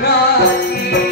मुरली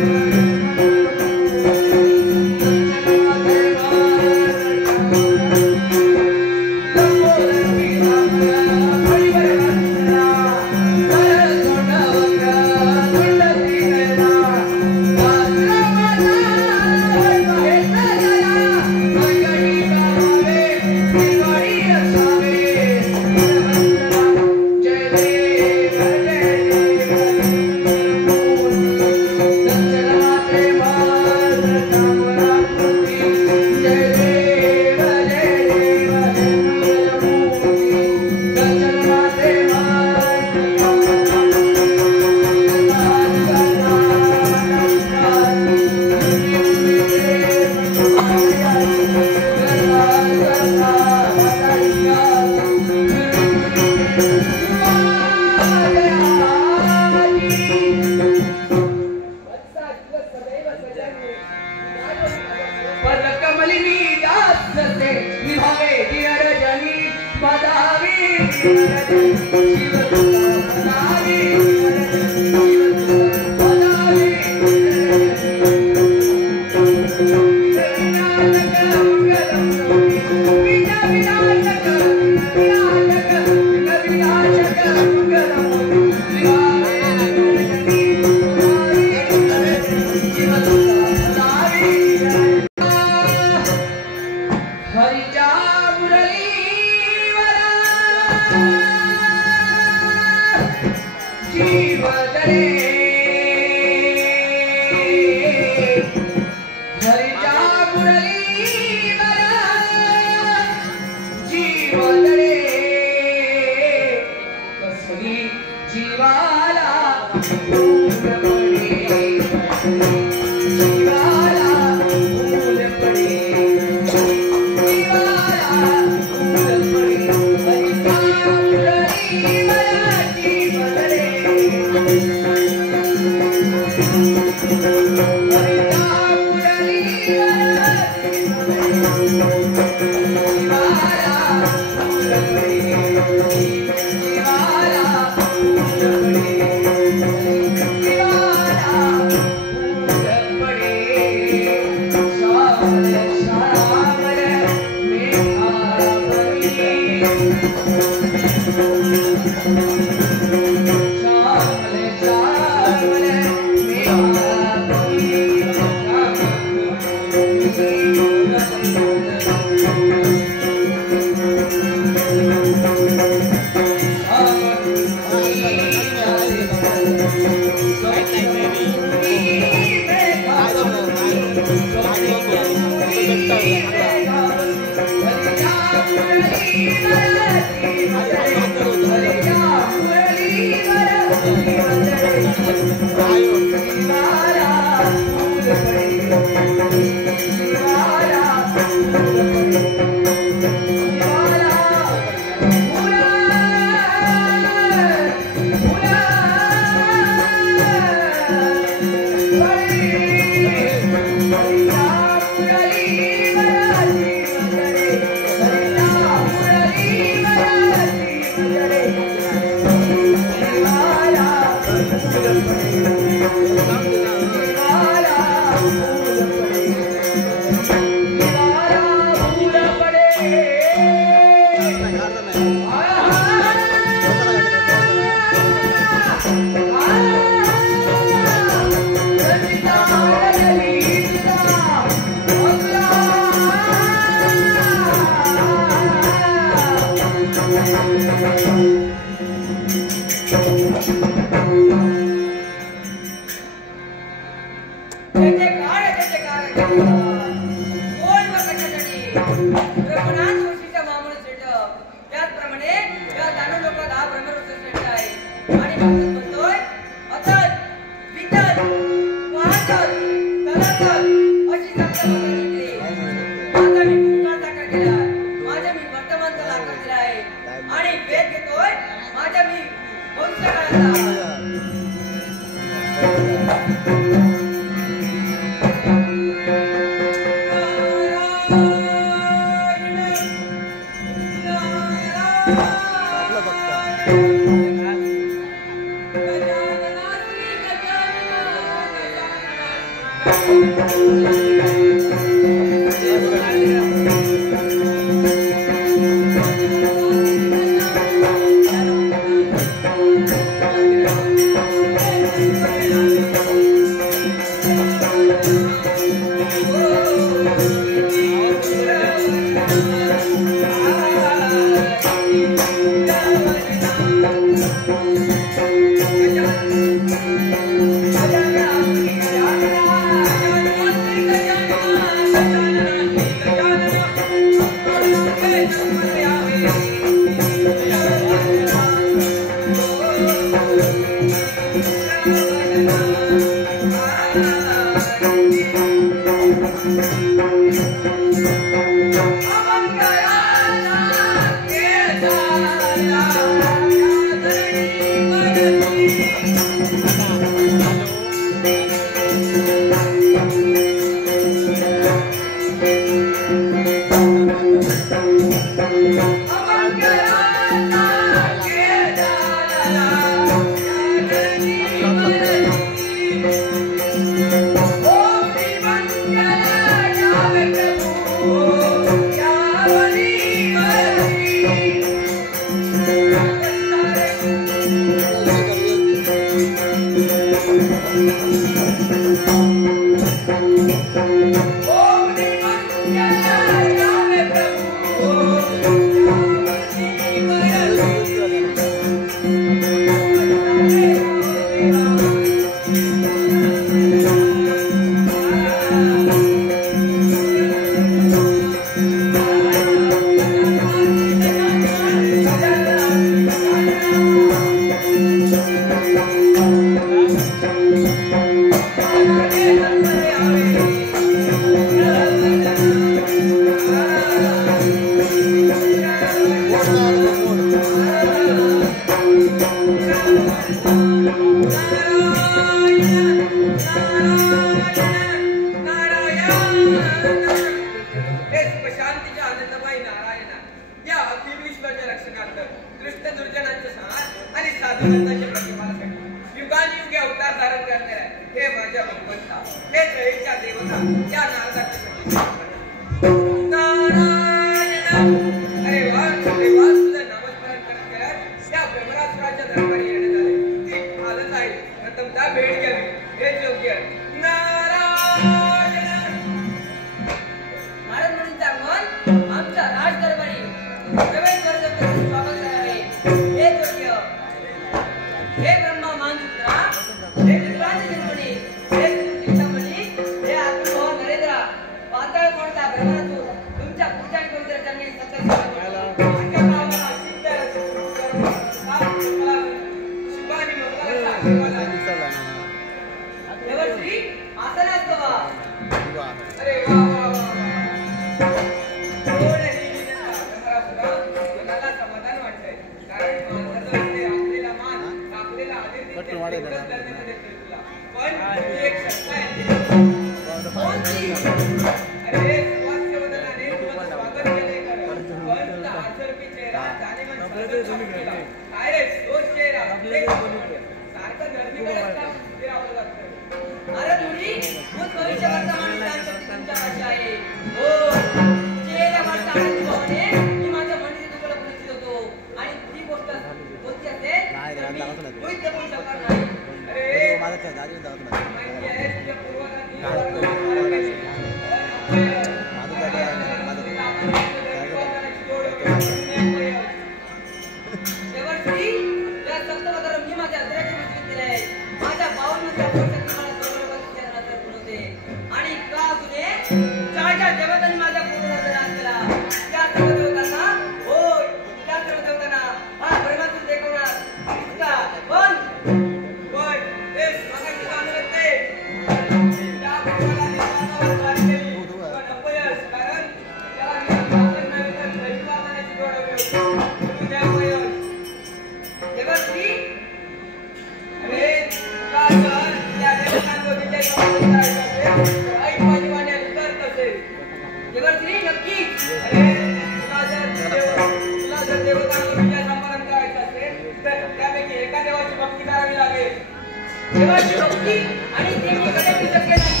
देवाची भक्ती आणि देवी कधी शक्य नाही.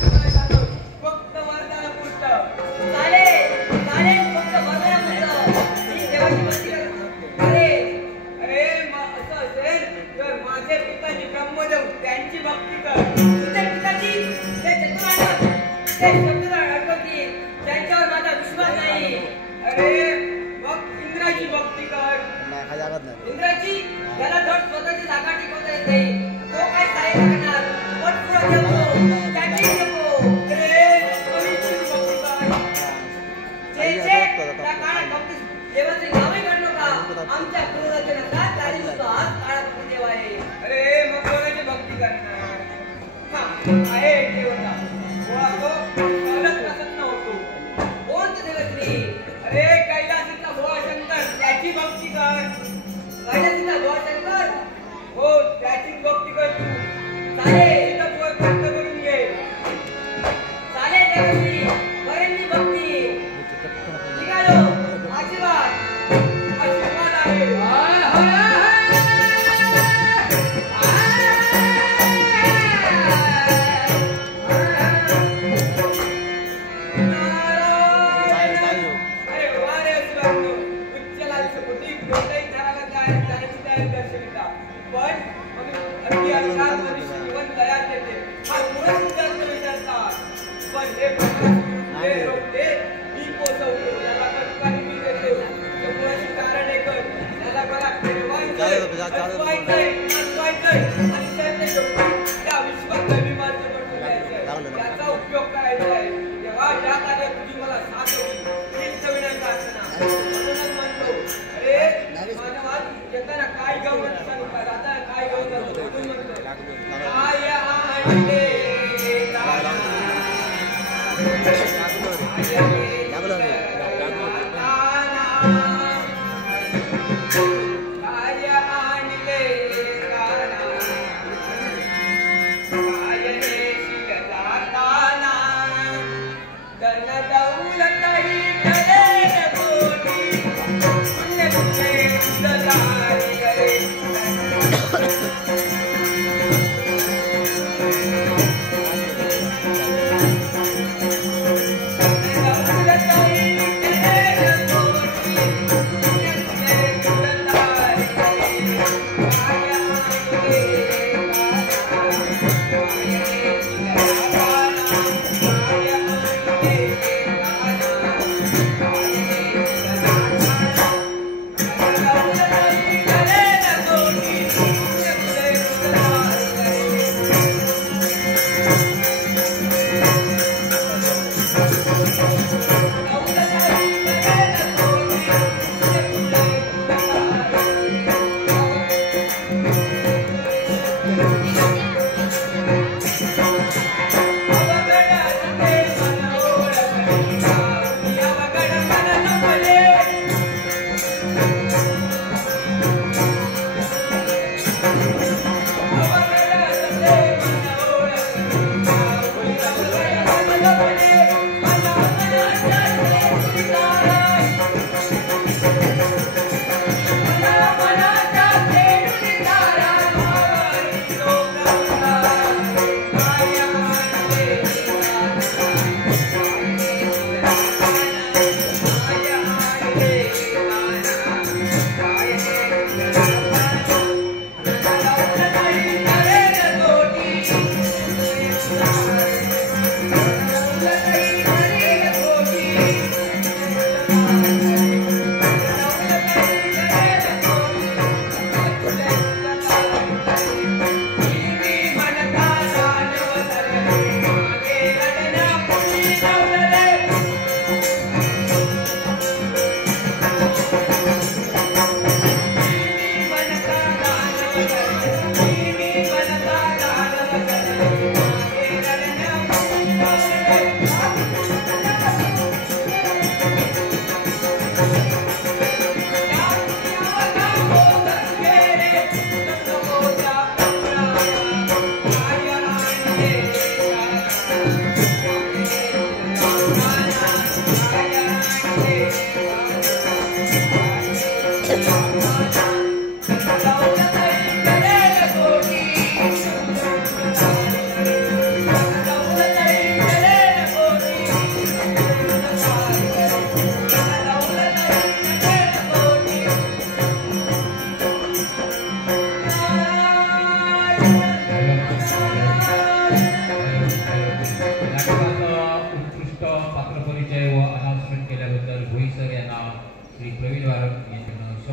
फक्त वरदान पुरतं चालेल चालेल फक्त वरदान पुरतं ही देवाची भक्ती अरे अरे असं असेल तर माझे पिताजी ब्रह्मदेव त्यांची भक्ती कर. तुझे पिताजी ते चतुरांग ते चतुरांगी त्यांच्यावर माझा विश्वास नाही. अरे मग इंद्राची भक्ती कर. इंद्राची त्याला धड स्वतःची जागा टिकवता येत नाही. तो काय सहाय्य करणार पण पुढे घेतो त्याची घेतो. अरे कवीची भक्ती कर. जे त्या काळात भक्ती देवाचे नावही काढ नका. आमच्या पूर्वजांना तारीख हाच काळात देव आहे. अरे मग कोणाची भक्ती करणार. हा आहे देवता प्रसन्न होतो. कोणतं देवत्री. अरे कैलासीचा भोळा शंकर त्याची भक्ती कर. कैलासीचा भोळा शंकर हो त्याची भक्ती कर तू. चालेल तिथं पोर प्राप्त करून घे. चालेल देवत्री करेन मी भक्ती. निघालो आशीर्वाद आशीर्वाद आहे. त्याचा उपयोग करायचा आहे. तेव्हा ज्या कार्यात तुझी मला साथ होती हीच विनंती असताना म्हणूनच म्हणतो. अरे माझ्या वाद येताना काय गवत सांगू का दादा काय गवत म्हणतो काय आणले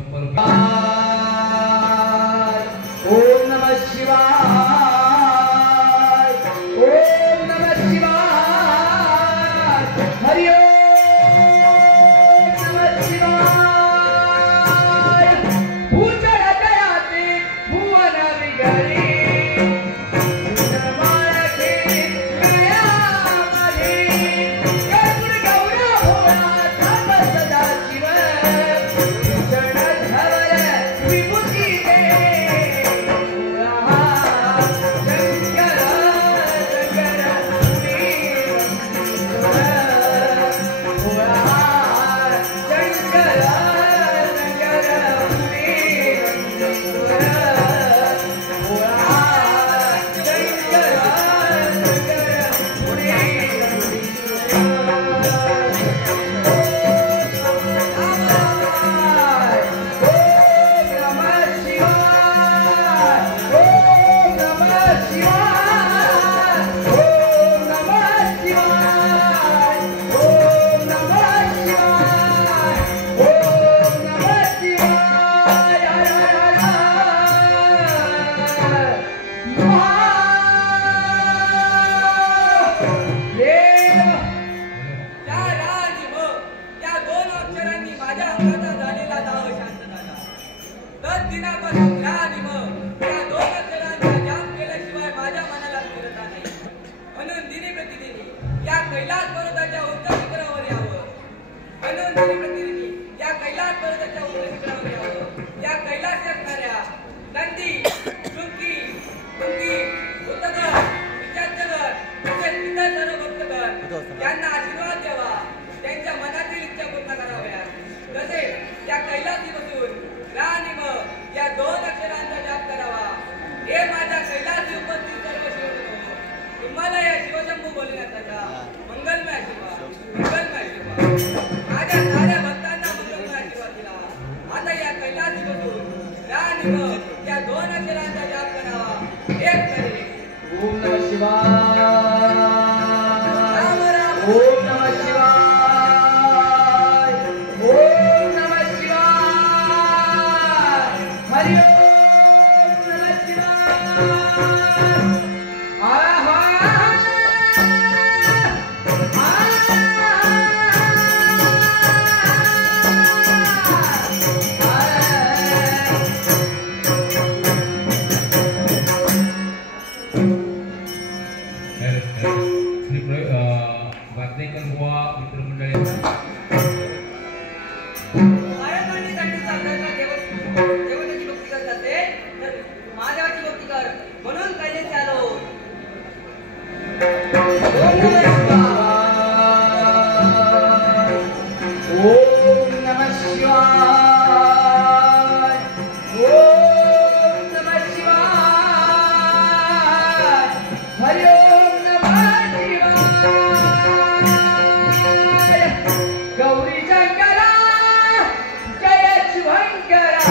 ओम नमः शिवाय ओम नमः शिवाय हरि ओम नमः शिवाय भूचर दयाते भुवन विगरे त्यांना आशीर्वाद द्यावा, त्यांच्या मनातील इच्छा पूर्ण कराव्या. तसे त्या कैलासी बसून राणी मग या 2 अक्षरांचा जाप करावा. हे माझ्या कैलासी उपस्थित सर्व शिवजनो, तुम्हाला या शिवशंभू बोलण्याचा मंगलमय आशीर्वाद, मंगलमय आशीर्वाद. माझ्या साऱ्या भक्तांना मंगलमय आशीर्वाद दिला. आता या कैलासी बसून राणी मग या 2 अक्षरांचा जाप करावा. एक करे ओम नमः शिवाय ओम नमः शिवाय ओम नमः शिवाय हरि ओम नमः गौरी शंकरा जय शुभंकरा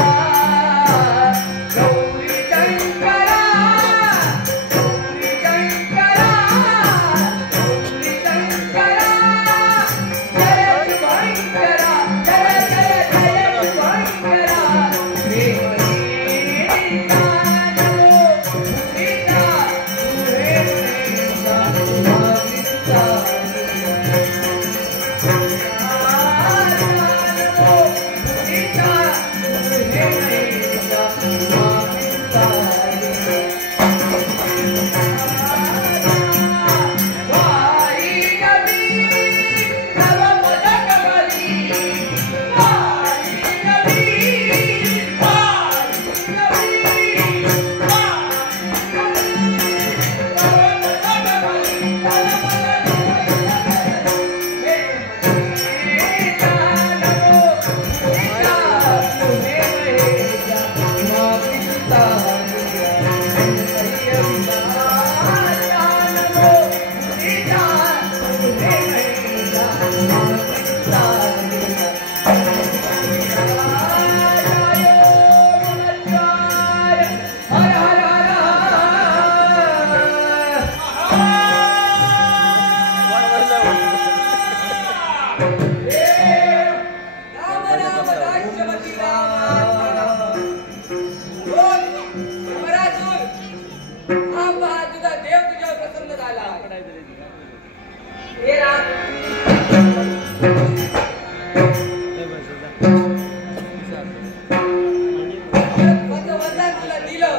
दिलं.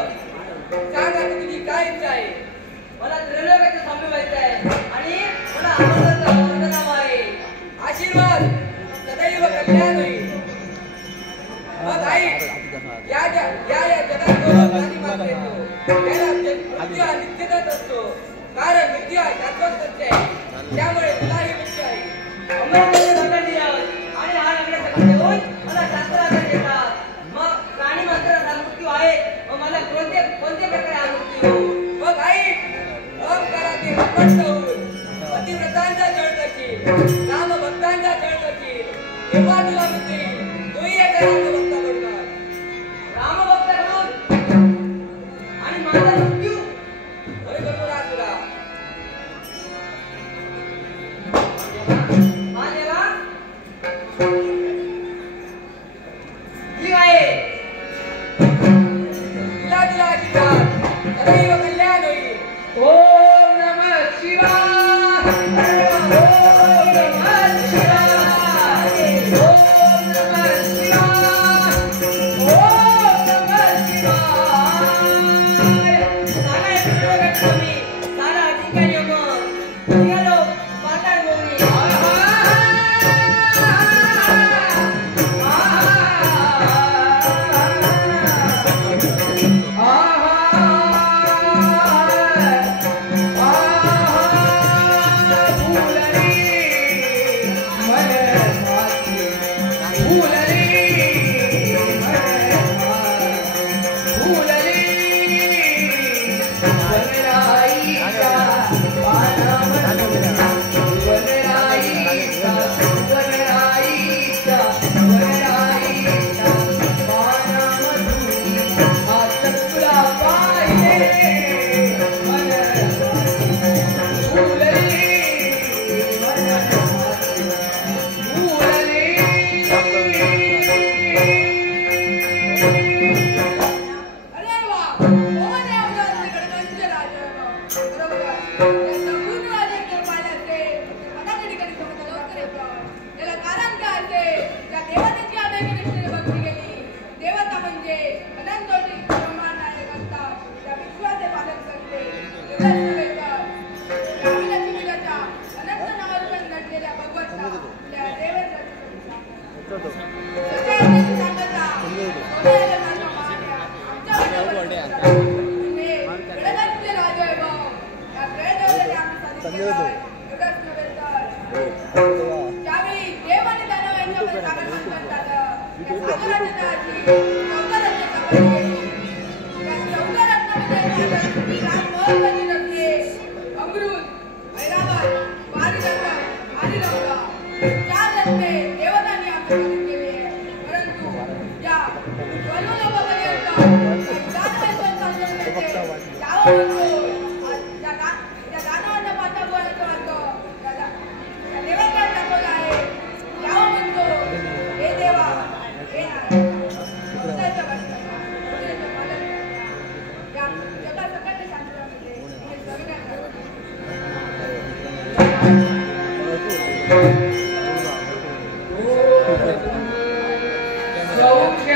सांग आता तुझी काय इच्छा आहे? मला त्रिलोकाचं स्वामी व्हायचं आहे आणि मला आनंदाचं नाव आहे. आशीर्वाद सदैव कल्याण होईल. मग आई या जगात जो लोक प्राणी मात्र येतो त्याला मृत्यू हा निश्चितच असतो. कारण मृत्यू हा शाश्वत सत्य आहे. त्यामुळे तुला ही मुक्ती आहे. अमृताचे बंधन दिलं आणि हा नगराचा देऊन मला शास्त्राचा देतात. मग प्राणी मात्राचा मृत्यू आहे. मग मला कोणते प्रकारे हा मृत्यू होईल? मग आई अहंकाराचे अपंत होऊन पतिव्रतांचा छळ करशील, रामभक्तांचा छळ करशील, तेव्हा तुला मृत्यू येईल. तोही एका रामभक्त बनणार. रामभक्त म्हणून आणि माझा मृत्यू होय बरोबर आहे तुला. मान्यवा ठीक आहे. तुला आशीर्वाद सदैव कल्याण होईल. ओम नमः शिवाय. ओम नमः शिवाय. ओम नमः शिवाय. ओम नमः शिवाय. साला त्रिलोकाचा स्वामी, साला अधिकारी यमन, निघालो पाताळ भूमी. सौख्य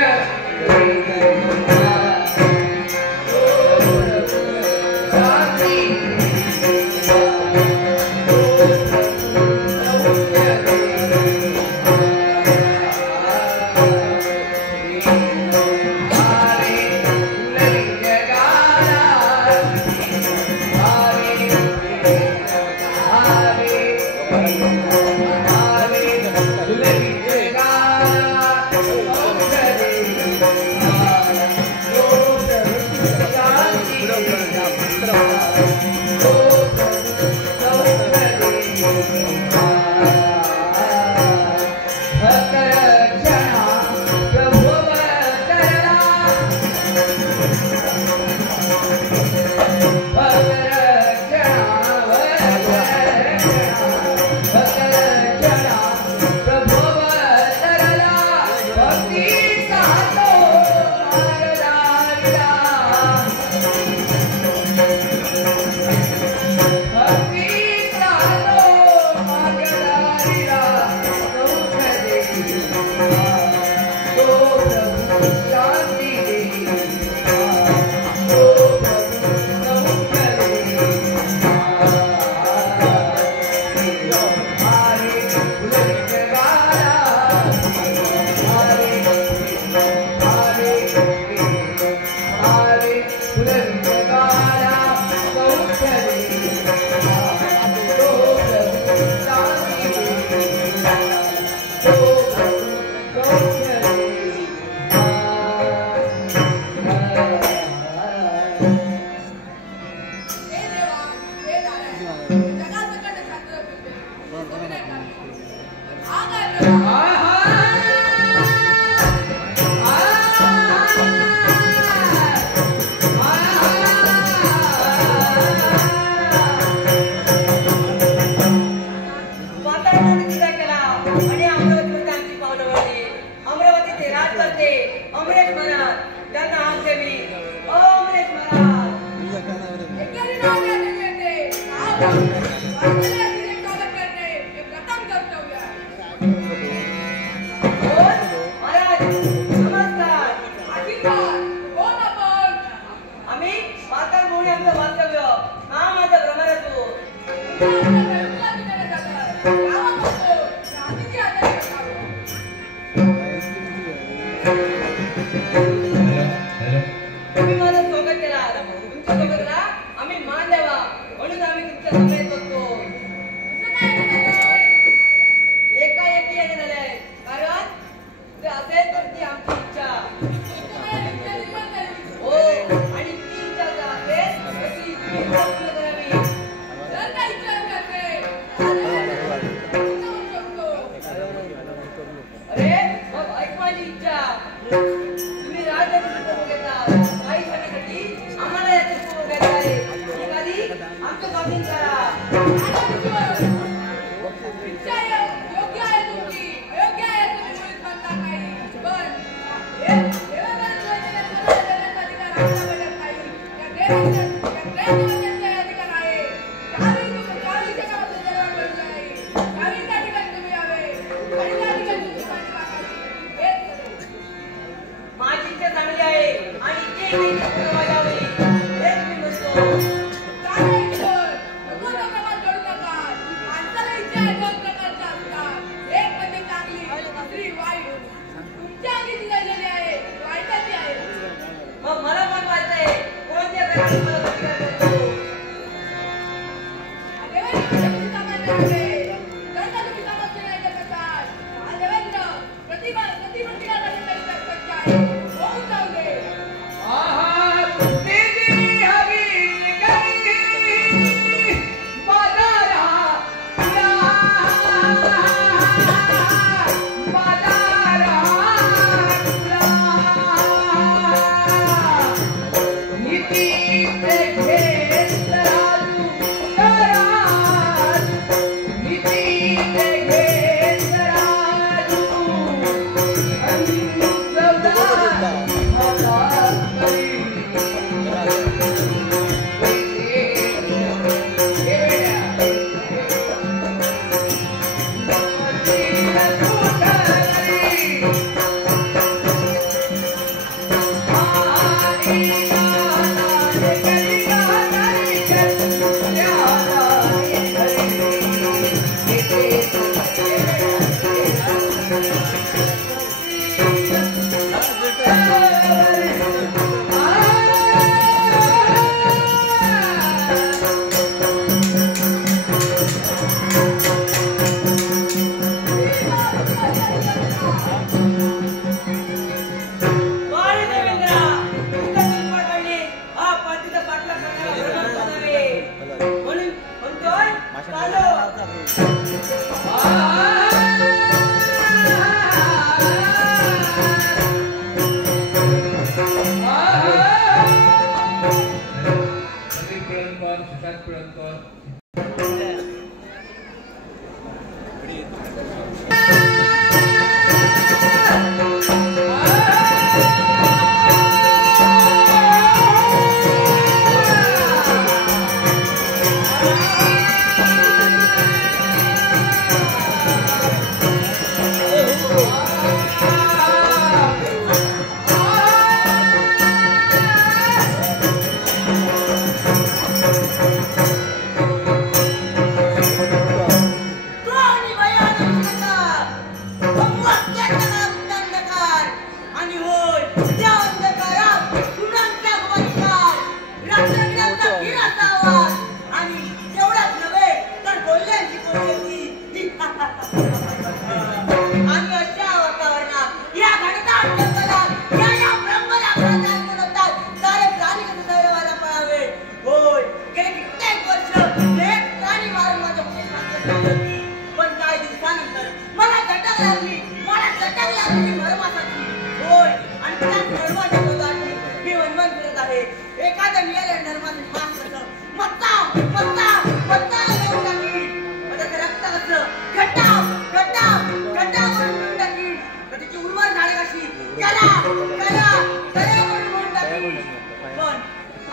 पण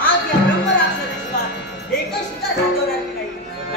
आज या ब्रह्मराक्षसाशिवाय एकही शिकार साधवणार नाही.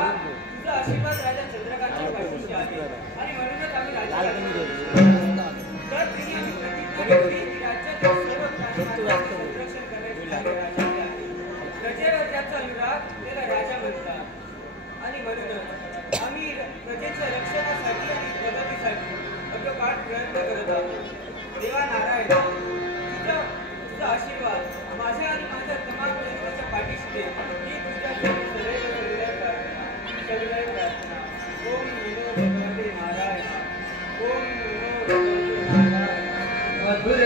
तुझा आशीर्वाद राजा चंद्रकांतच्या पाठीशी आहे आणि म्हणूनच आम्ही राज्याला तर तिने आम्ही प्रतिज्ञा घेतली की राज्यातील सर्व प्राणी संरक्षण करण्याची कार्य राजाचे आहे. प्रजेवर त्याचा अनुराग त्याला राजा म्हणतात आणि म्हणूनच आम्ही प्रजेच्या रक्षणासाठी आणि प्रगतीसाठी अगोपाठ प्रयत्न करत आहोत. देवा नारायण तुझा आशीर्वाद माझ्या आणि माझ्या तमाम जनतेच्या पाठीशी दे ही तुझ्या सदैव प्रार्थना. ओम नमो भगवते नारायण. ओम नमो भगवते नारायण. मधुर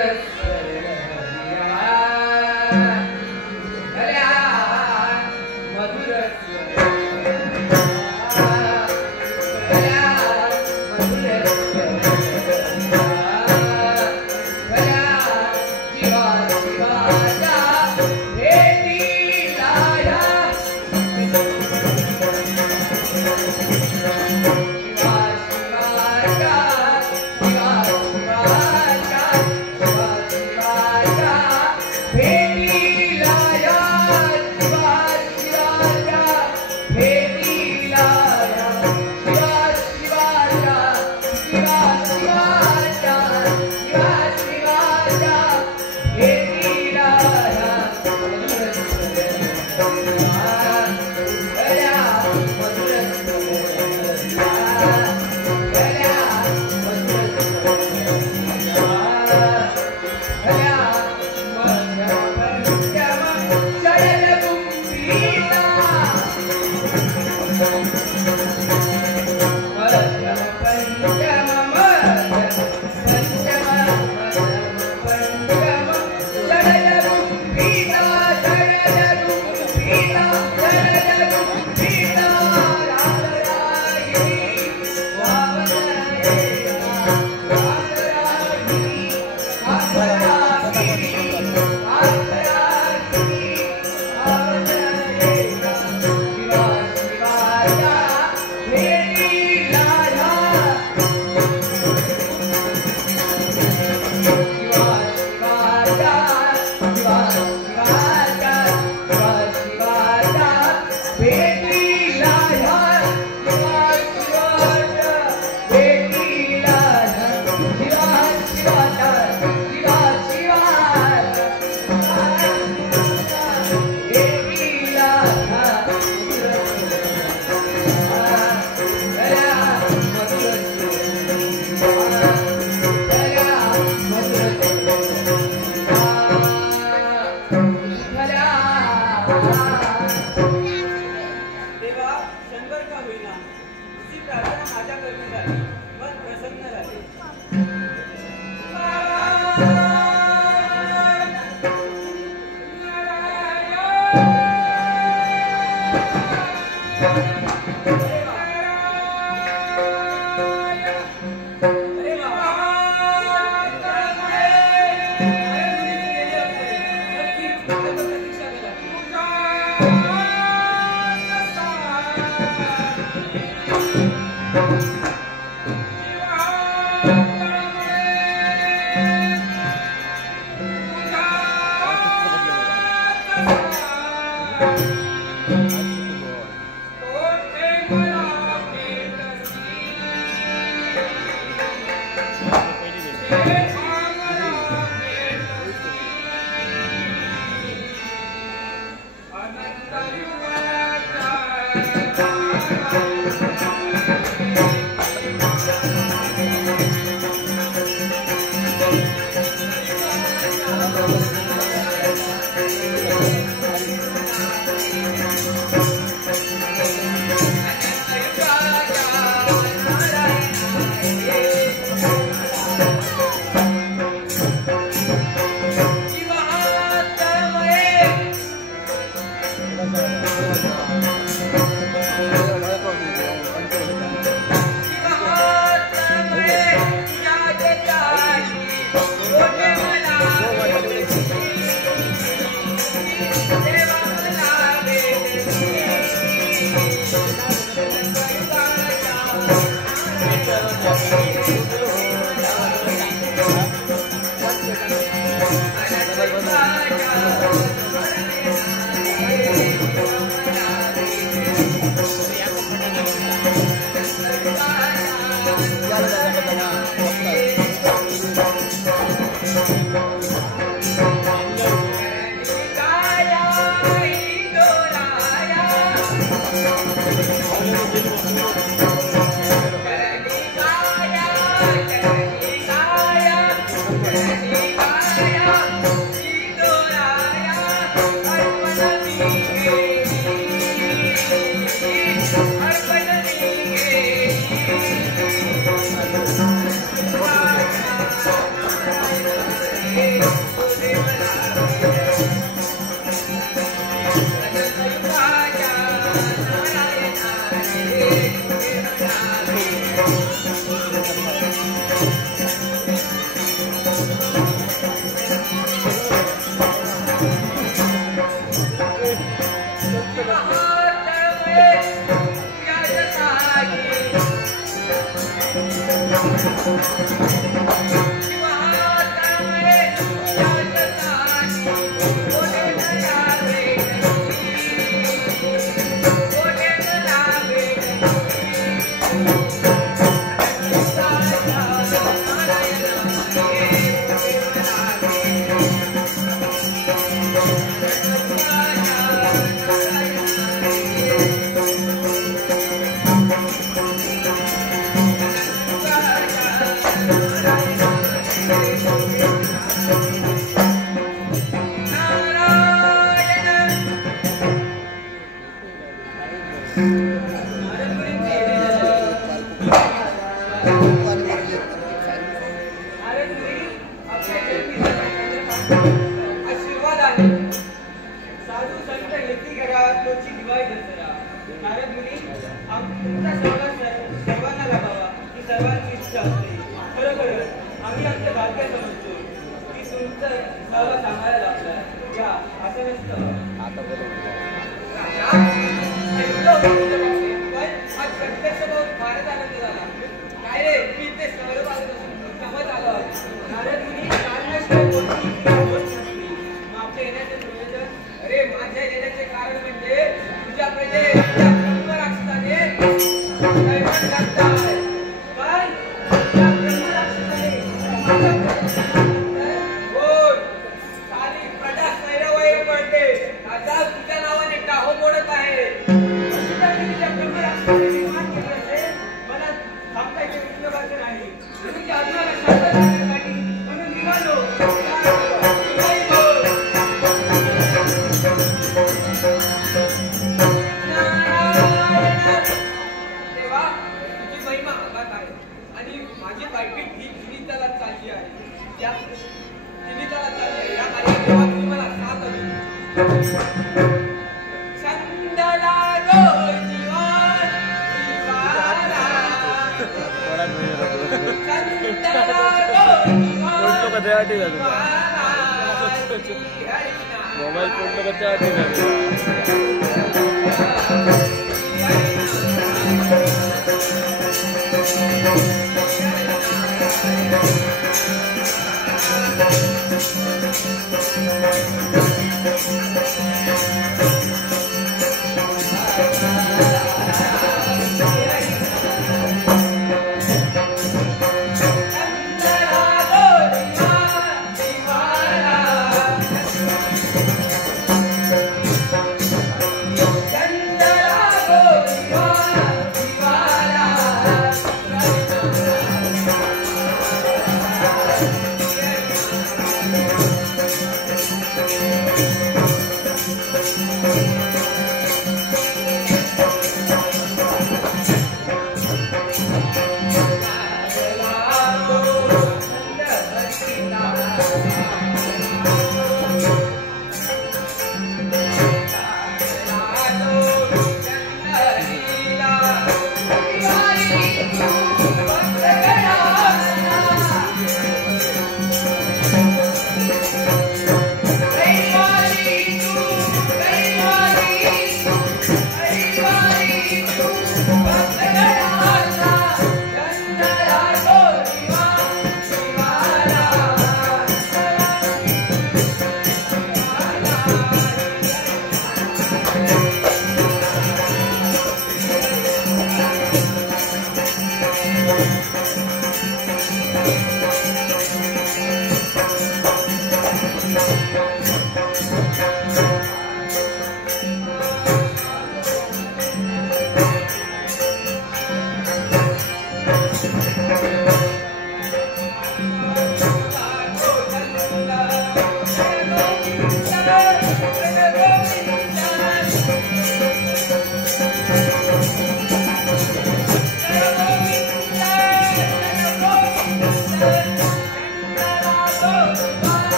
मोबाईल फोन बच्चा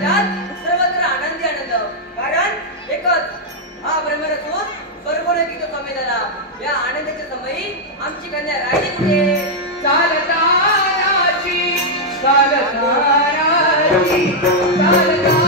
राज्यात सर्वत्र आनंदी आनंद. कारण एकच हा ब्रह्मरसून स्वर्गोलोकी तो समय झाला. या आनंदाच्या समयी आमची कन्या राणी कुठे? चालतानाची चालतानाची चालतानाची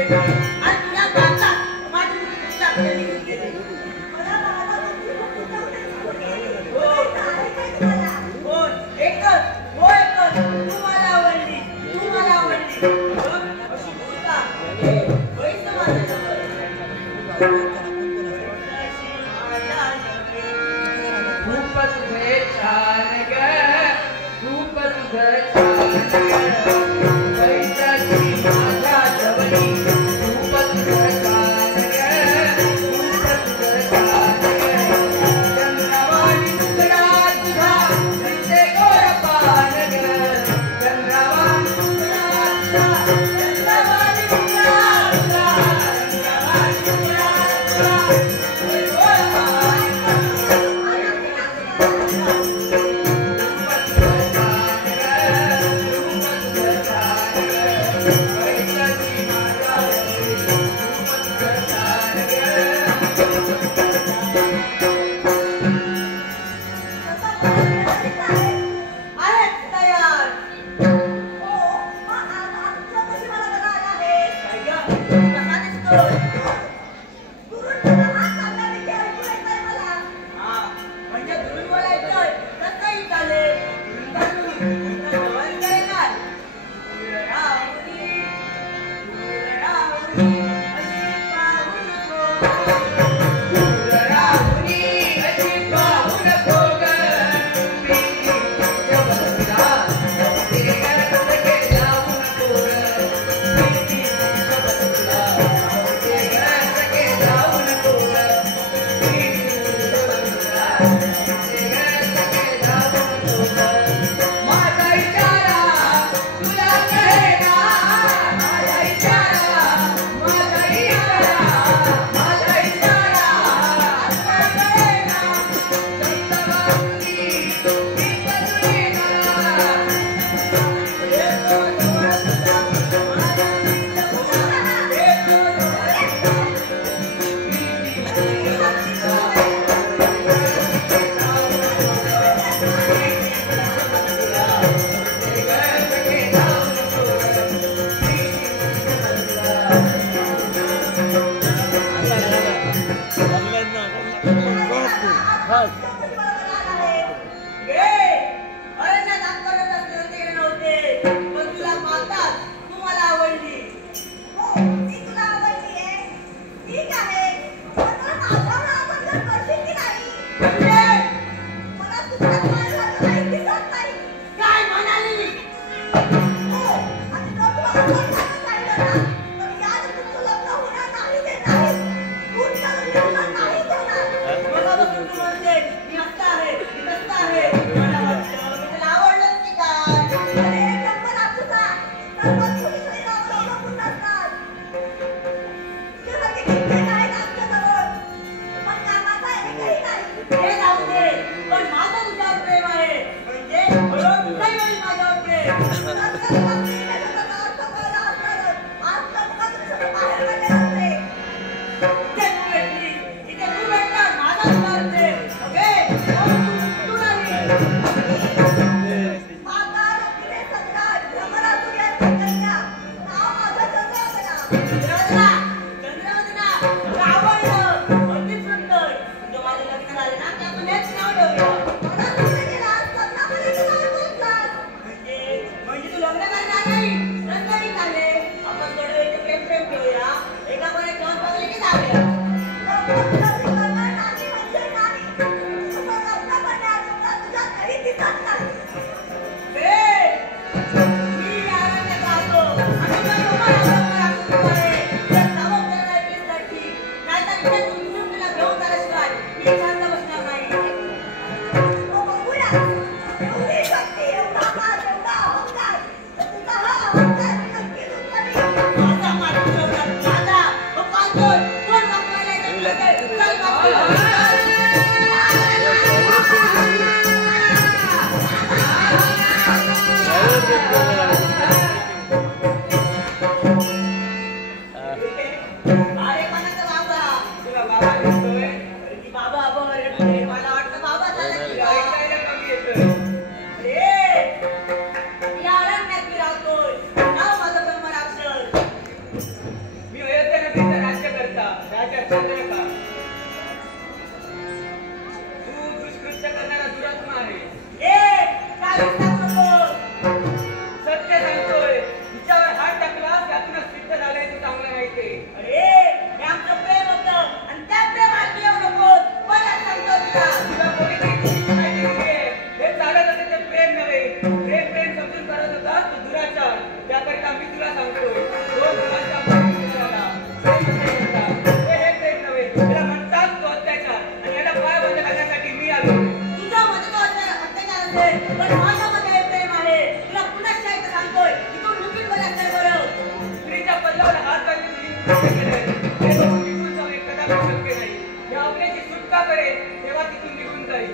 माझ्या आणि तुला पाहता माझी मुलगी आपल्याला निघून गेली. हो एकच हो एकच तू मला आवडली तू मला आवडली अशी बोलता बैस माझ्या जवळ खूप तुझे छान ग खूप तुझं छान पैशाची माझ्या जवळी खूप तुझं छान ग खूप तुझं छान ग चंद्रवाणी तुझ्या तुझा दिसते गोड पान ग चंद्रवाणी तुझ्या तुझा चंद्रवाणी तुझ्या तुझा चंद्रवाणी तुझ्या तुझा गोड पान आहेच तयार काय गं? कसा दिसतोय? हा, म्हणजे दुरून बोलायचंय तसंही चालेल. तर जवळचं येणार. राहुरी, राहुरी, अशी पाहू नको. राहुरी अशी पाहू नको ग प्रीतीच्या बंधना ते घरात जाऊ नको ग प्रीतीच्या बंधना ते घरात जाऊ नको ग प्रीतीच्या बंधना ते घरात जाऊ नको ग माझा इशारा तुला कळेना माझा इशारा माझा इशारा माझा इशारा अरण्यात आंदोलन असलेले तिकडे नव्हते पण तुला पाहताच तू मला आवडली. काय म्हणाली? मगापासून तू म्हणते मी असं आहे मी तसं आहे. मला वाटलं मी तुला आवडलंच की काय? हे जाऊ दे पण माझं तुझ्यावर प्रेम आहे म्हणजे बरोबर नाही होईल माझ्यावर प्रेम. इथे तू भेटली इथे तू भेटला माझा तुझ्यावर प्रेम. ओके तू नाही. चंद्रवदना चंद्रवदना मला आवडलं अगदी सुंदर. तुझं माझं लग्न झालं ना की आपण हेच नाव ठेवूया. म्हणजे तू लग्न करणार नाही तर तरी चालेल. आपण थोडं इथे प्रेम प्रेम ठेवूया. एका कोणी घेऊन बघले की जाऊया. मी अरण्यात राहतो आणि तुला तुम्हाला राखून आहे. जर सावध करायला येतेस तर ठीक नाहीतर इथे तू निघून तुला घेऊन झाल्याशिवाय मी शांत बसणार नाही. माझा माणूस माझा कोण राजा चंद्रका तू दुष्कृत्य करणारा दुरात्मा आहे. सत्य सांगतोय, तिच्यावर हात टाकला त्यातूनच सिद्ध झालंय तू चांगलं नाही ते. तुला कोणी काही माहिती नाहीये. हे चालत असेल ते प्रेम नव्हे. प्रेम समजून करत होता तू दुराचार. त्याकरिता मी तुला सांगतोय, दोन मुलांचा प्रेम झाला. हे प्रेम नव्हे, त्याला म्हणतात तो अत्याचार. आणि याला पाय बंद करण्यासाठी मी आलो. स्त्रीच्या पल्लावर हात घालून हे बघून निघून जाऊ हे कदापि शक्य नाही. या आपल्याची सुटका करेल तेव्हा तिथून निघून जाईल.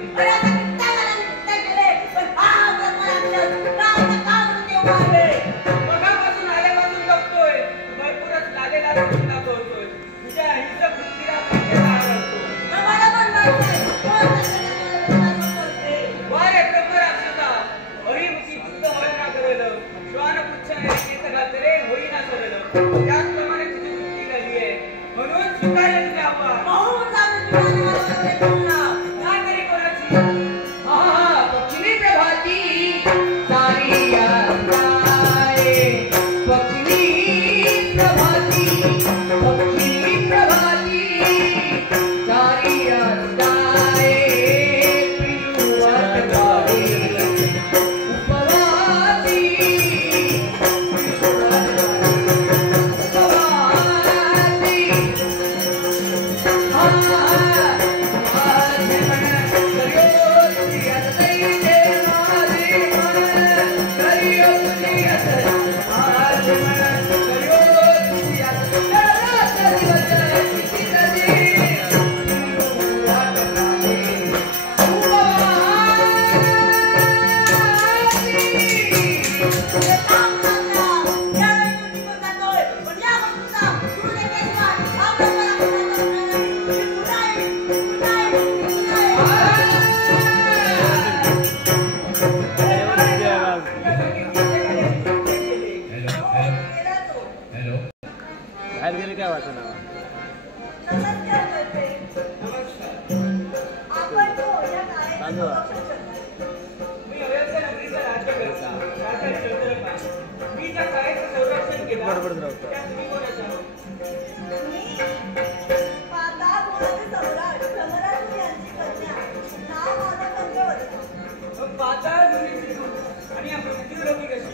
मगापासून आल्यापासून बघतोय भरपूरच लादेला दाखवतोय. तुझ्या हिंसक वृत्तीला पेटेला आवडतो. वारे ब्रह्मराक्षसा हरिमुखी चित्त वळणा करेल. श्वानपुच्छाने केस घातले होईना सरल. त्याचप्रमाणे तुझी वृत्ती झाली आहे. म्हणून स्वीकारले तुझे आव्हान. काय तरी कोणाची पक्षी प्रभाती सारी यात्राए पक्षी प्रभाती सारी यात्राए प्रियवाद गावे उपवासी बाहेर गेले काय वाटत ना मी अयोध्या नगरीचा राज्यकर्ता राजा चंद्रका. मी ज्या काळेचं संरक्षण केलं बडबड राहतो. त्या तुम्ही कोणाच्या आहोत? मग पाताळ मुलीची तू आणि या मृत्यूलोकी कशी?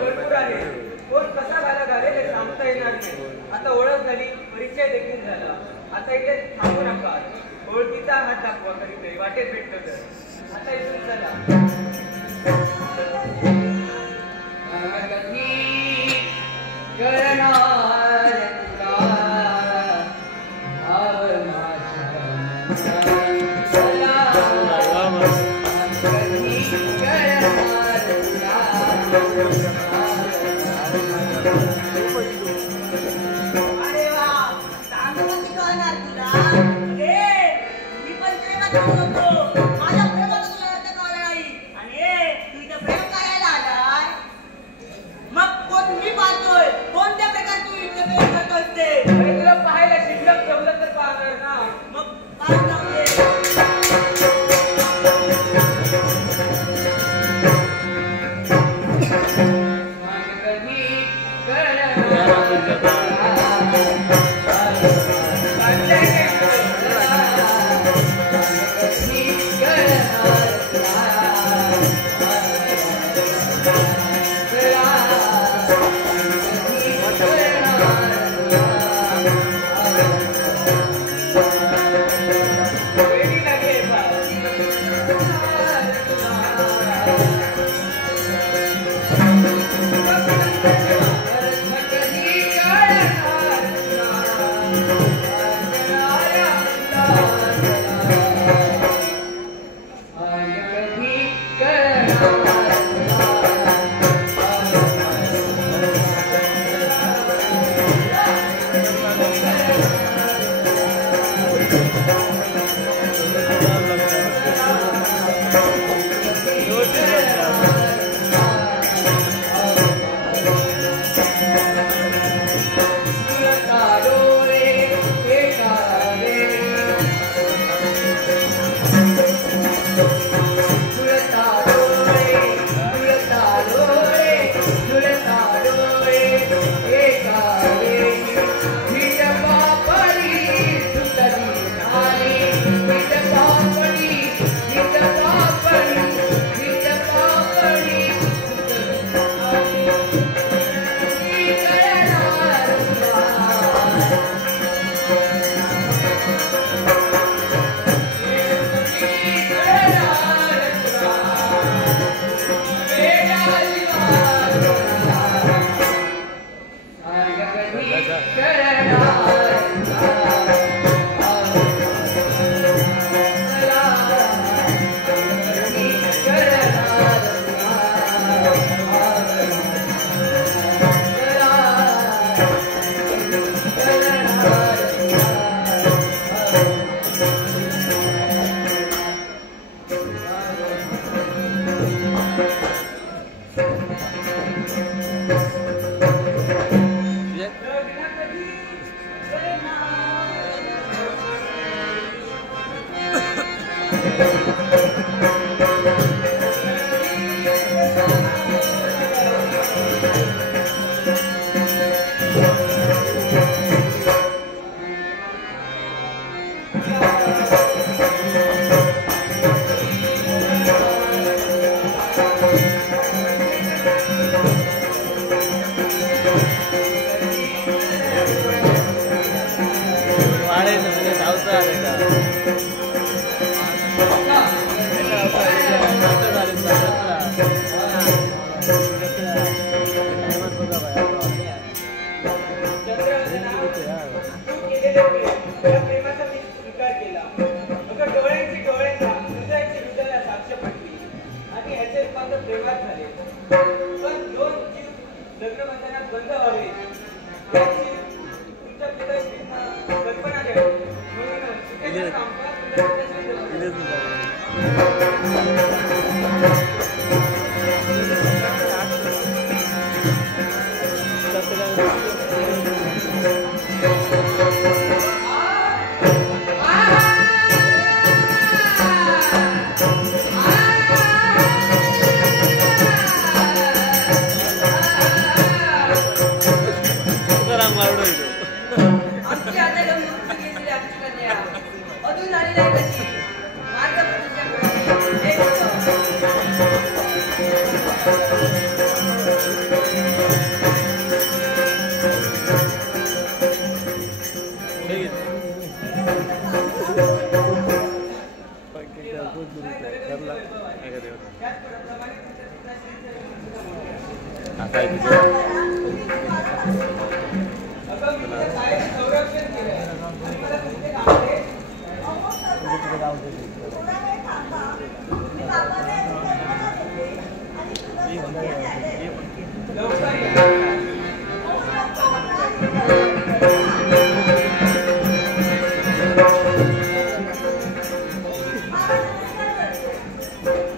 भरपूर आहे. कोण कसा घालेल हे सांगता येणार नाही. आता ओळख झाली, परिचय देखील झाला. आता इथे थांबू नका. ओळखीचा हात दाखवा कधीतरी वाटेत भेटतो तर. आता इथून चला. अरे वा, चांगलं ती कळणार तुला. मी पण प्रेमात होतो. माझ्या प्रेमात तुला अर्थ कळला नाही. आणि तू इथं प्रेम करायला आलाय. मग कोण मी पाहतोय कोणत्या प्रकारे तू इथं प्रेम करतोस ते. अरे तुला पाहायला शिल्लक जमलं तर पाहणार ना. मग पाहून जाऊ दे. प्रेमात झाले. पण दोन जीव लग्नबंधनात बंद व्हावे याची तुमच्या पित्याची कल्पना द्यावी. म्हणून सुटेचं कामकाज तुमच्या आमची आता घेऊन मुक्ती घेतली आमची कन्या अजून झाली नाही कशी मार्गप्रदर्शन संरक्षण केलं. मला तुमचे आवडे लवकर या.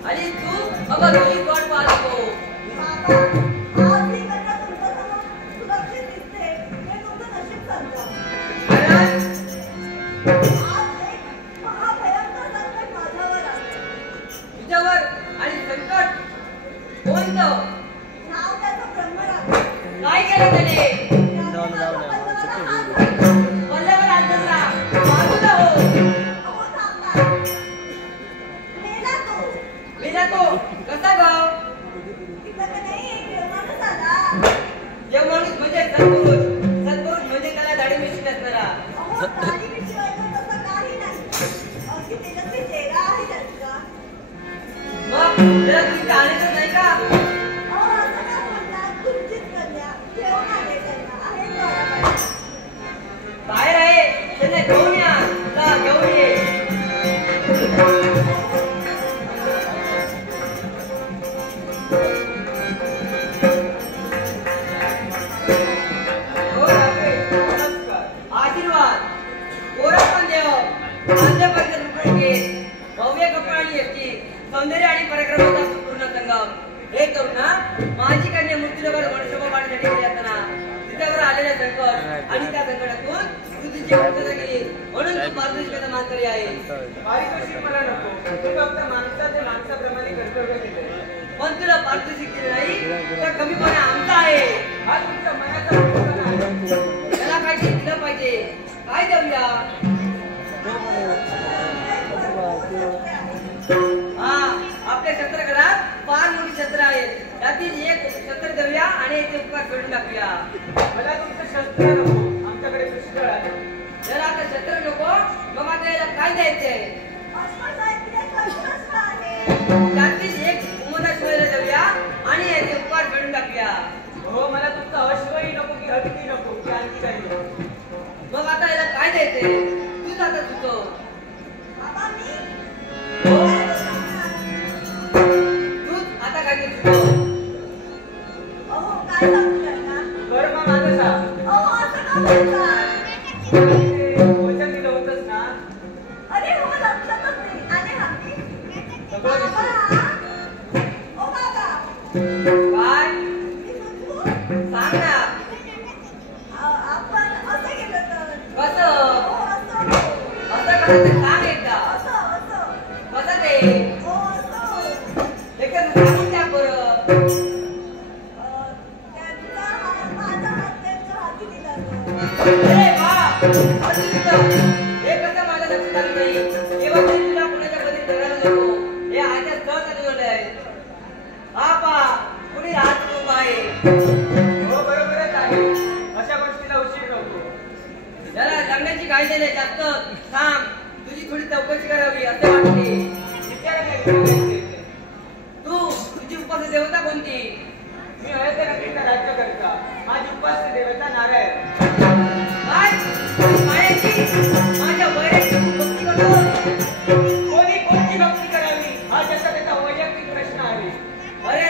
आणि तू अगं रोजी वाट पाहतो. तुझ्यावर आणि संकट कोणतं काय केलं त्याने पल्ल्यावर आजचा बाजूला हो मेला तो कसा गाव देव माणूस म्हणजे सद्पुरुष म्हणजे त्याला दाढी मिशी नसणारा. मग त्याला तुम्ही आणायचं नाही का बाहेर आहे त्यांना घेऊन या जा घेऊन ये. हो राजे, नमस्कार. आशीर्वाद गोरखपण देव आंध्रपर्यंत लुकड घे भव्य कपाळी येते सौंदर्य आणि पराक्रमाचा पूर्ण संगम. हे तरुणा माझी कन्या मृत्यूवर वर्षभर पाठीसाठी गेली असताना तिच्यावर आलेल्या संकट आणि त्या संकटातून तू तिची मुक्तता केली म्हणून तू पारितोषिकाचा मानकरी आहे. पारितोषिक मला नको. मी फक्त माणसाचे माणसाप्रमाणे कर्तव्य केले. पण तुला पारितोषिक दिले नाही तर कमीपणा आमचा आहे. हा तुमच्या मनाचा प्रश्न आहे. त्याला काहीतरी दिलं पाहिजे. काय देऊया हा आपल्या शस्त्रगडात फार मोठी शस्त्र आहेत. त्यातील एक शस्त्र देऊया आणि ते उपकार फेडून टाकूया. मला तुमचं शस्त्र नको. आमच्याकडे पिस्तळ आहे. जर आता शस्त्र नको मग आता याला काय द्यायचंय त्यातील एक उमदा शिवायला देऊया आणि याचे उपकार फेडून टाकूया. हो मला तुमचं अश्वही नको की हत्ती नको की आणखी काही नको. मग आता याला काय द्यायचंय तूच आता सुचव. हो तूच आता काय ते सुचव. कर्म माझं सांग. वचन दिलं होतंस ना. सगळं दिसतं. काय सांग ना कसं असं करायचं सांग एकदा कसं ते एकदा सांगून द्या बरं. अरे वा अतिशय. हे कसं माझ्या लक्षात आलं नाही. तेव्हा तरी तुला कुणाच्या मध्ये करायला नको. हे आजच्या सहज आलेलं आहे. हा पा कुणी राहत खूप आहे. हो बरोबरच आहे. अशा गोष्टीला उशीर नको. त्याला लग्नाची घाई झाली जास्त थांब. तुझी थोडी चौकशी करावी असे वाटते. तू तुझी उपास्य देवता कोणती. मी अयोध्या नगरीचा राज्यकर्ता. माझी उपास्य देवता नारायण. काय मायाची माझ्या वैराची भक्ती करतो. कोणी कोणती भक्ती करावी हा ज्याचा त्याचा वैयक्तिक प्रश्न आहे. अरे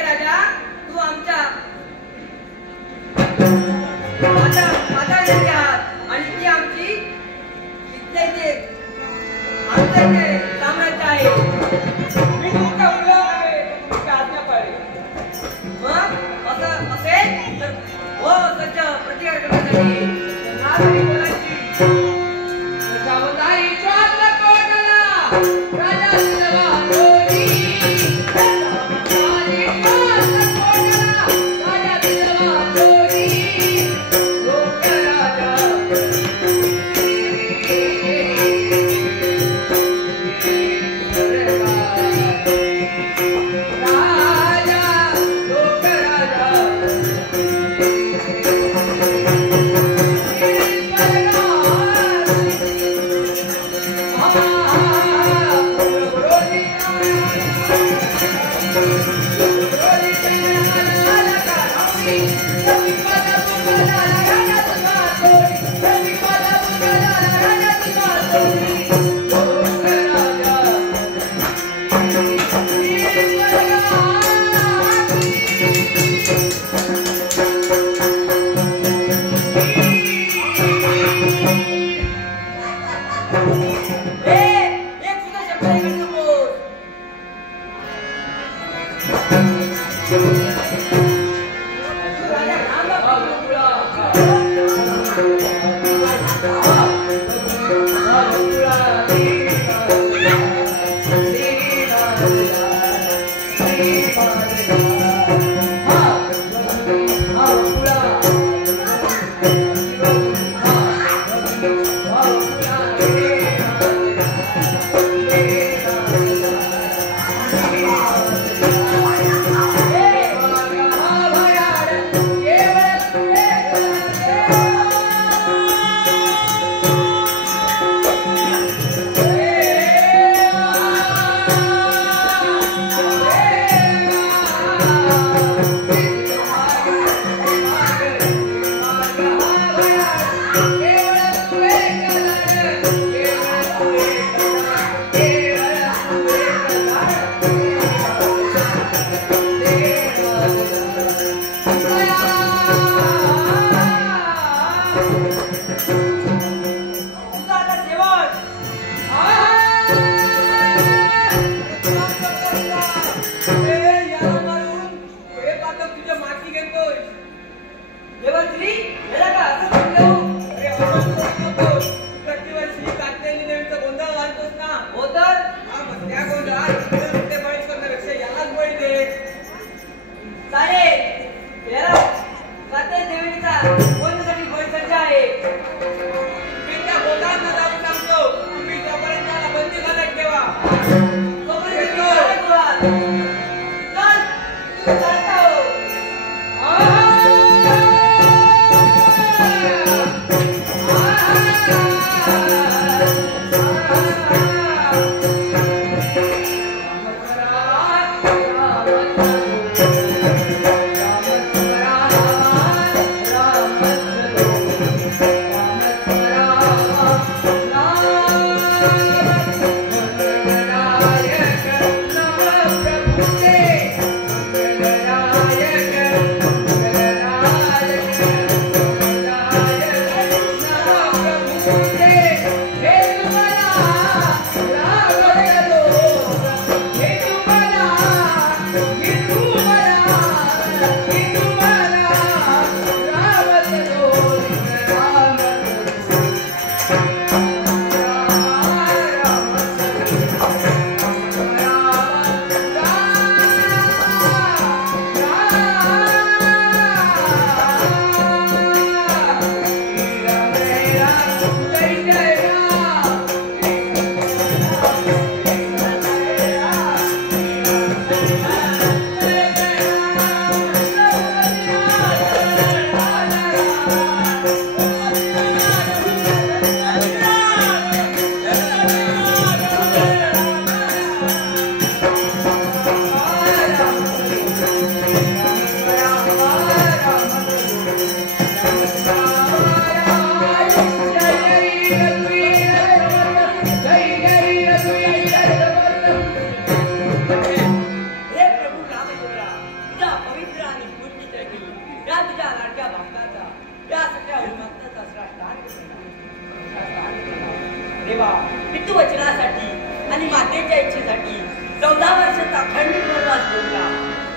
देवा पितृवचनासाठी आणि मातेच्या इच्छेसाठी 14 वर्षाचा अखंडित वनवास भोगला.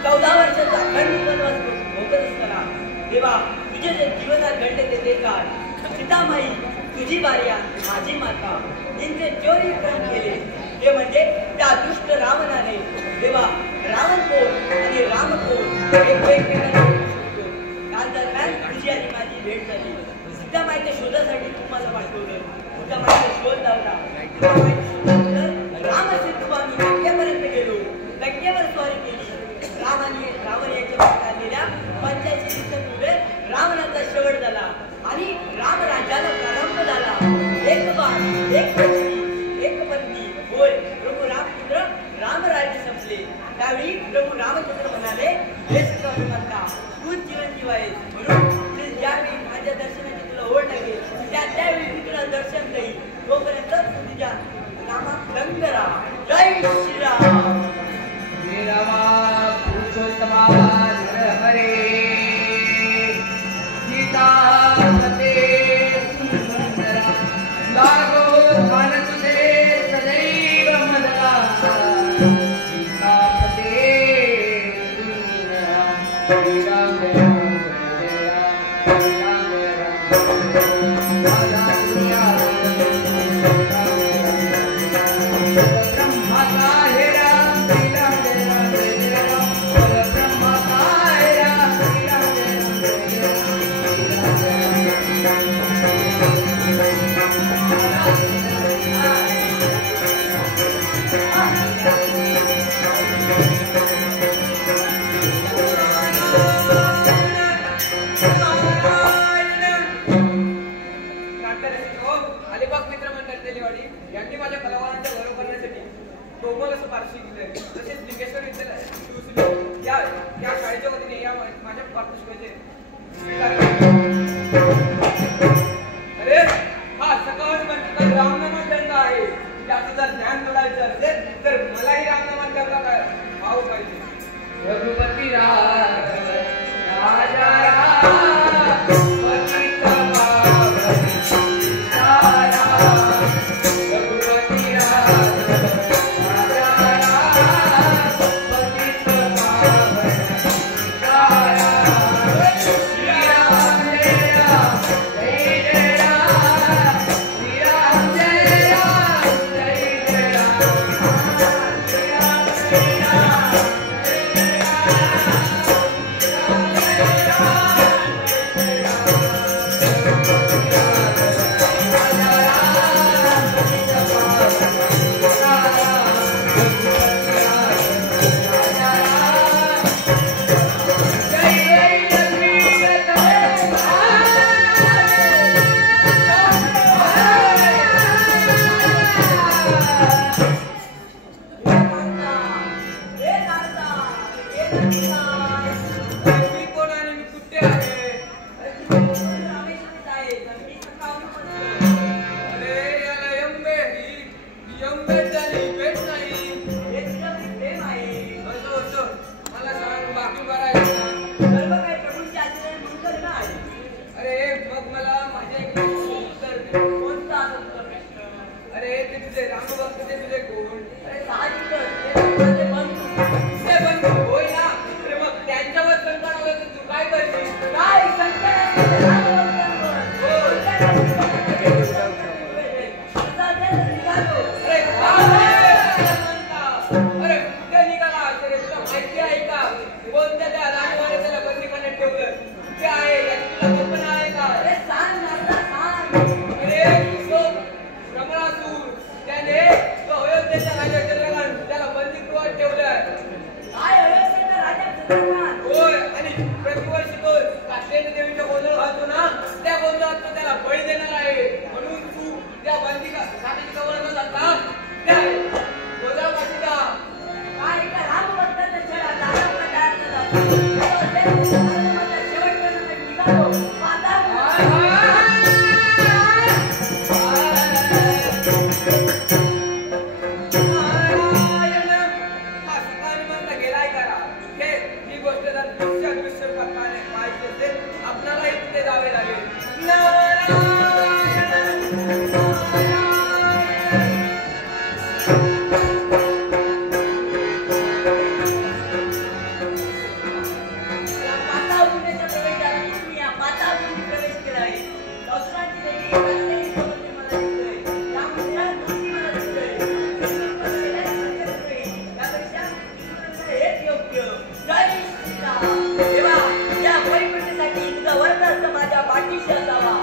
14 वर्षाचा अखंडित वनवास भोगत असताना देवा तुझे जे जीवनात घडले ते काळ सीतामाई तुझी बार्या माझी माता यांचे चोरी विक्रम केले. ते म्हणजे त्या दुष्ट रावणाने देवा रावण कोण आणि राम कोण एकमेकांना काल दरम्यान तुझी आणि माझी भेट झाली. सीतामाईच्या शोधासाठी तुम्हाला पाठवलं. सीतामाईचा शोध लावला. राम सेतू आम्ही लंकेपर्यंत गेलो. लंकेवर स्वारी केली. रावण याच्या मागे आलेल्या 85 दिवसापूर्वी रावणाचा शेवट झाला आणि राम राज्याला प्रारंभ झाला. एक बाण एक पत्नी एक पत्नी होय प्रभू रामचंद्र रामराज्य संपले. त्यावेळी प्रभू रामचंद्र म्हणाले, हे सगळं हनुमंता, तूच चिरंजीव आहे, म्हणून तुला ज्यावेळी माझ्या दर्शनाची तुला ओढ लागेल त्यावेळी मी तुला दर्शन देईल. तोपर्यंत तू तुझ्या नामात रंग राहा. जय श्रीराम. हे रामा पुरुषोत्तमा हरे सीतापते सुंदरा लागो ध्यान तुझे सदैव मनला सीतापते सुंदरा श्री राम जय राम जय राम राधा दुनिया ब्रह्मा का हे राम श्री राम जय राम जय राम ब्रह्मा का हे राम श्री राम जय राम जय अलिबाग मित्र मंडळ तेलीवाडी यांनी माझ्या कलावारांच्या गौरव करण्यासाठी कोमल असं पारशी दिलंय. तसेच लिंगेश्वर विद्यालय या शाळेच्या वतीने या माझ्या पारितोषिकाचे स्वीकार केले. अरे हा सकाळ म्हणजे रामनामात दंड आहे. त्याचं जर ध्यान बोलायचं असेल तर मलाही रामनामात दंड काय भाऊ पाहिजे. रघुपती राजा पतित पावन सीताराम रघुपती राजा पतित पावन सीताराम श्री राम जय राम जय जय राम श्री राम जय राम जय जय राम श्री राम जय राम मी कोण आणि मी कुठे आहे. अरे याला यंबे झाली भेट नाही. असं असं मला सांग बाकी बरं आहे का? अरे मग मला माझ्या एक उत्तर दे. अरे ते तुझे रामभक्त ते तुझे कोण? तुझे बंधू होय ना. अरे मग त्यांच्यावर संकट आलं तर तू काय करशील? अरे अरे कुठे निघाला? अरे तुला माहिती आहे का कोणत्या त्या राजवाने त्याला बंदी करण्यात ठेवलं? कुठे आहे याची तुला कल्पना आहे का? अरे तो रमणासूर त्याने तो अयोध्येच्या राजा चंद्रकांत त्याला बंदीगृहात ठेवलं. होय आणि प्रतिवर्षी तो कात्यायनी देवीच्या गोंधळ घालतो ना त्या गोंधळात तो त्याला बळी देणार आहे. म्हणून तू त्या बंदी खात्याची जवळ न जाता त्या गोंधळापाशी जा. गेलाय करा ही गोष्ट जर दृश्य प्रकारे पाहायची असेल आपल्यालाही तिथे जावे लागेल. देवा या परिपूर्णतेसाठी तुझा वरदान माझ्या पाठीशी असावा.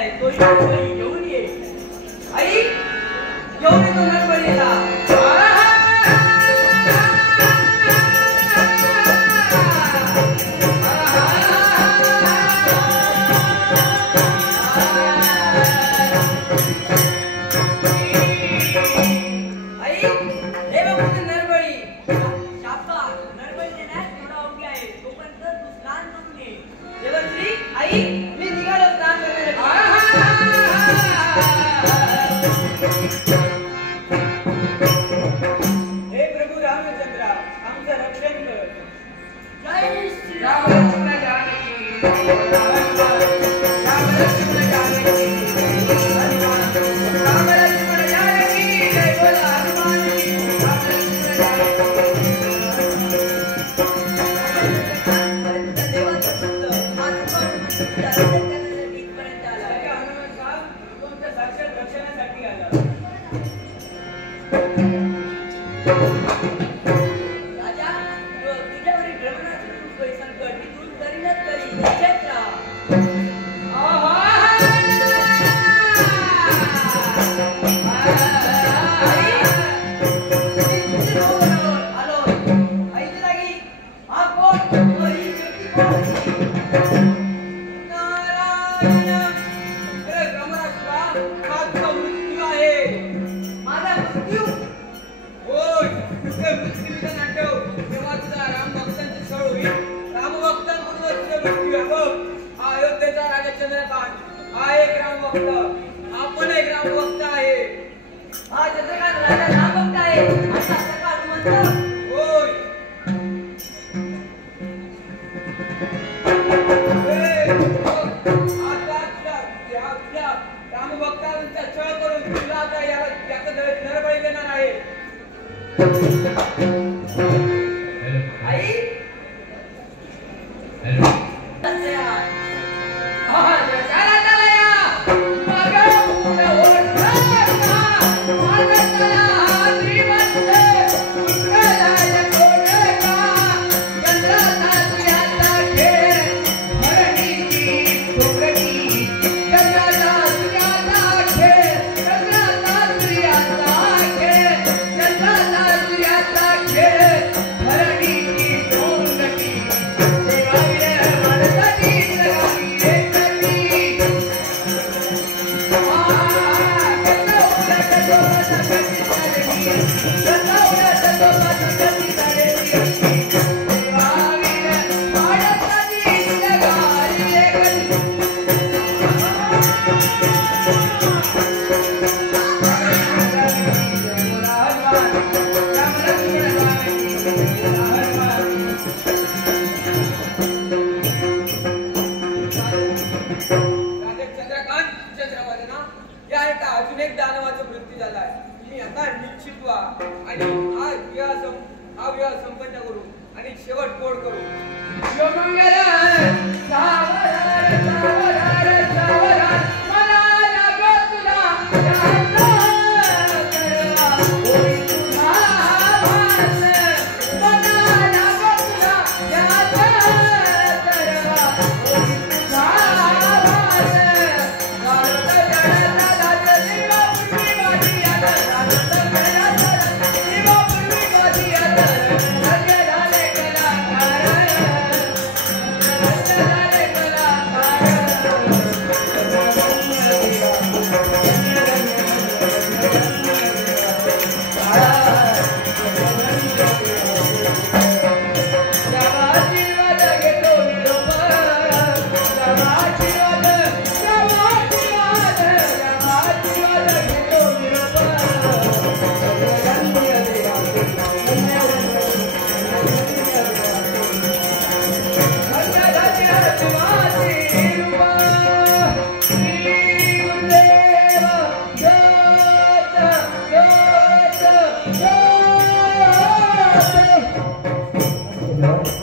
आहे तोही नरबळी घेऊन ये. आई घेऊन येतो नरबळीला. No.